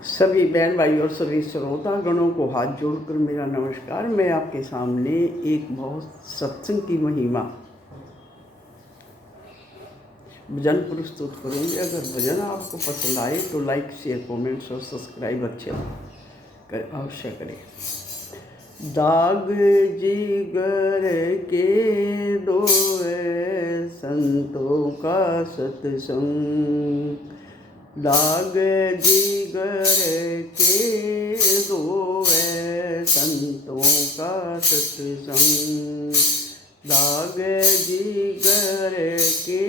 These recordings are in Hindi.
सभी बहन भाई और सभी श्रोता गणों को हाथ जोड़कर मेरा नमस्कार। मैं आपके सामने एक बहुत सत्संग की महिमा भजन प्रस्तुत करूँगी। अगर भजन आपको पसंद आए तो लाइक शेयर कमेंट्स और सब्सक्राइब अच्छे कर अवश्य करें। दाग जिगर के दोए संतों का सत्संग, दाग जिगर के दोए संतों का सत्संग, दाग जिगर के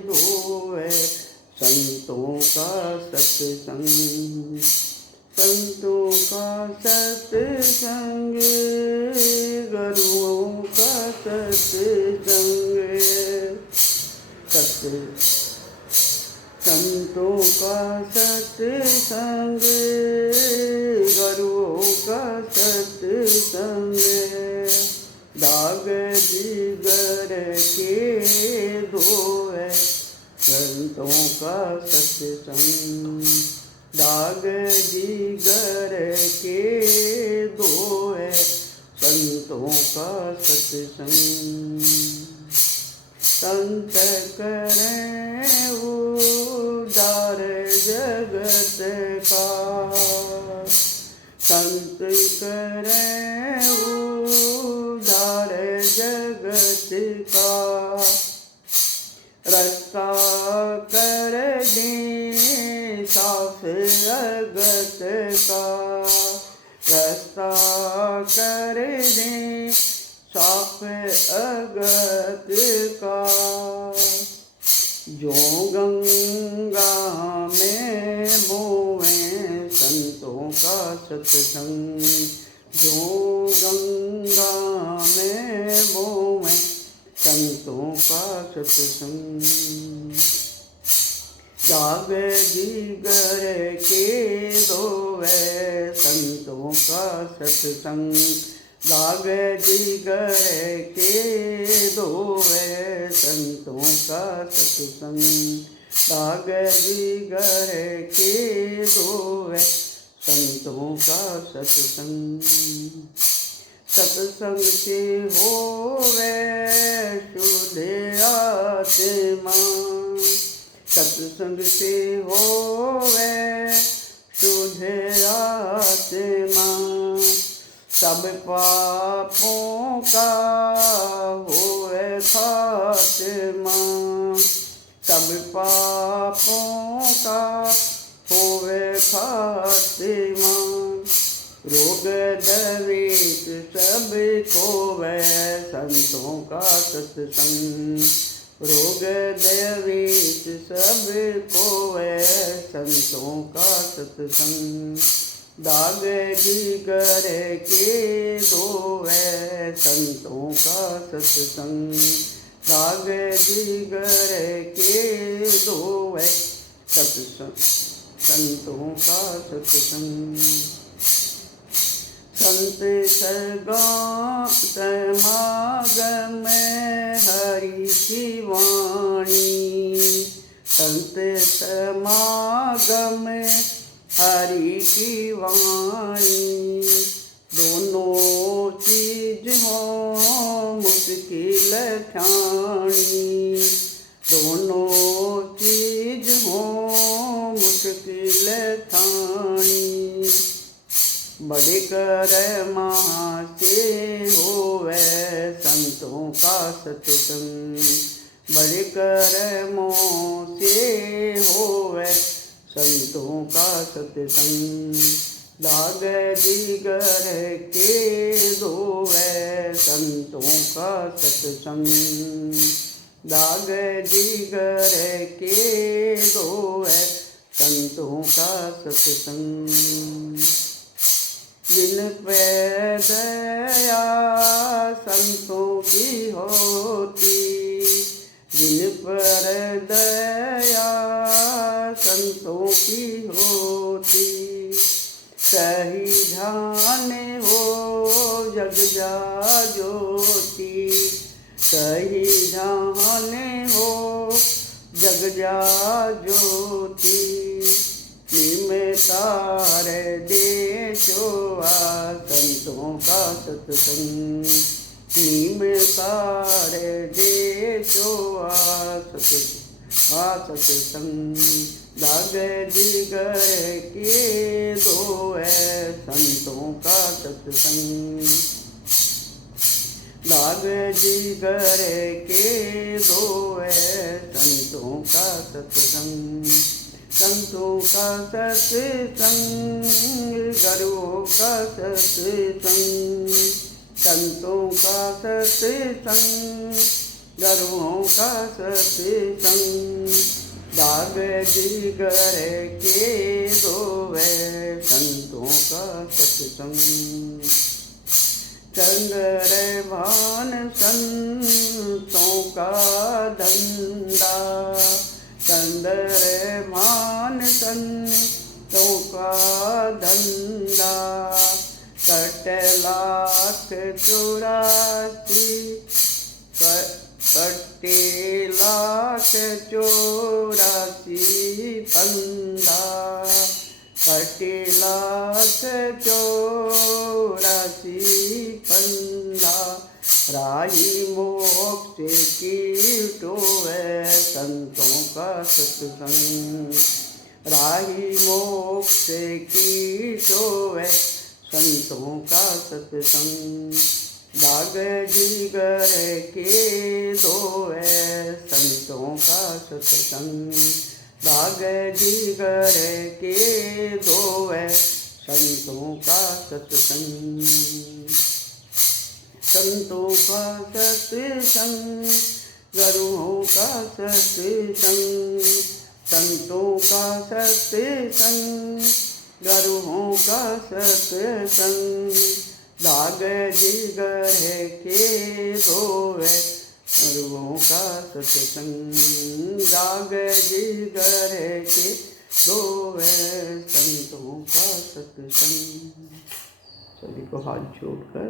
दोए संतों का सत्संग, संतों का सत्संग, गुरुओं का सत्संग, संतों का सत्संग, गुरुओं का सत्संग, दाग जिगर के दोए संतों का सत्संग, दाग जिगर के दोए संतों का सत्संग, संत करें उद्धार जगत का, संत करें उद्धार जगत का, रास्ता कर दे साफ अगत का, रास्ता कर दे साफ अगत का, जो गंगा में बोए संतों का सत्संग, जो गंगा में बोए संतों का सत्संग, दाग जिगर के दोए संतों का सत्संग, दाग जिगर के दोए संतों का सत्संग, दाग जिगर के दोए संतों का सत्संग, सत्संग से होवे शुद्ध आत्मा, सत्संग से होवे शुद्ध आत्मा, सब पापों का होवे खात्मा, सब पापों का होवे खात्मा, रोग दरित सब खोवे संतों का सत्संग, रोग दरित सब खोवे संतों का सत्संग, दाग जिगर के दोए संतों का सत्संग, दाग जिगर के दोए सत्संग संतों का सत्संग, संत समागम हरि की वाणी, संत समागम हरि की वाणी, दोनों चीज हो मुश्किल ठानी, दोनों चीज हो मुश्किल ठानी, बड़े कर महा से होवे संतों का सत्संग, बड़े कर मोह से होवे संतों का सत्संग, दाग जिगर के दोए संतों का सत्संग, दाग जिगर के दोए संतों का सत्संग, जिन पे दया संतों की होती, जिन पर दया संतों की होती, सही जाने हो जग जा ज्योति, सही जाने हो जग जा ज्योति, निमिता सत्संग। नीम सारे देशो सत्संग। दाग जिगर के दो है संतों का सत्संग। दाग जिगर के दो है संतों का सत्संग। संतों का सत्संग गुरुओं का सत्संग। संतों का सत्संग गुरुओं का सत्संग। दाग जिगर के दो है संतों का सत्संग। चंद्रभान संतों का धंधा। चंद्रभान संतों का धंधा। कट लाख 84 कटे लाख 84 फंदा। कटे लाख 84 फंदा। राही मोक्ष की टोवे संतों का सत्संग। राही मोक्ष की टोवे संतों का सत्संग। दाग जिगर के दो है संतों का सत्संग। दाग जिगर के दो है संतों का सत्संग। संतों का सत्संग गुरुओं का सत्संग। संतों का सत्संग गुरुओं का सत्संग। दाग जिगर के दो है गुरुओं का सत्संग। दाग जिगर के दो है संतों का सत्संग। सभी को हाथ जोड़कर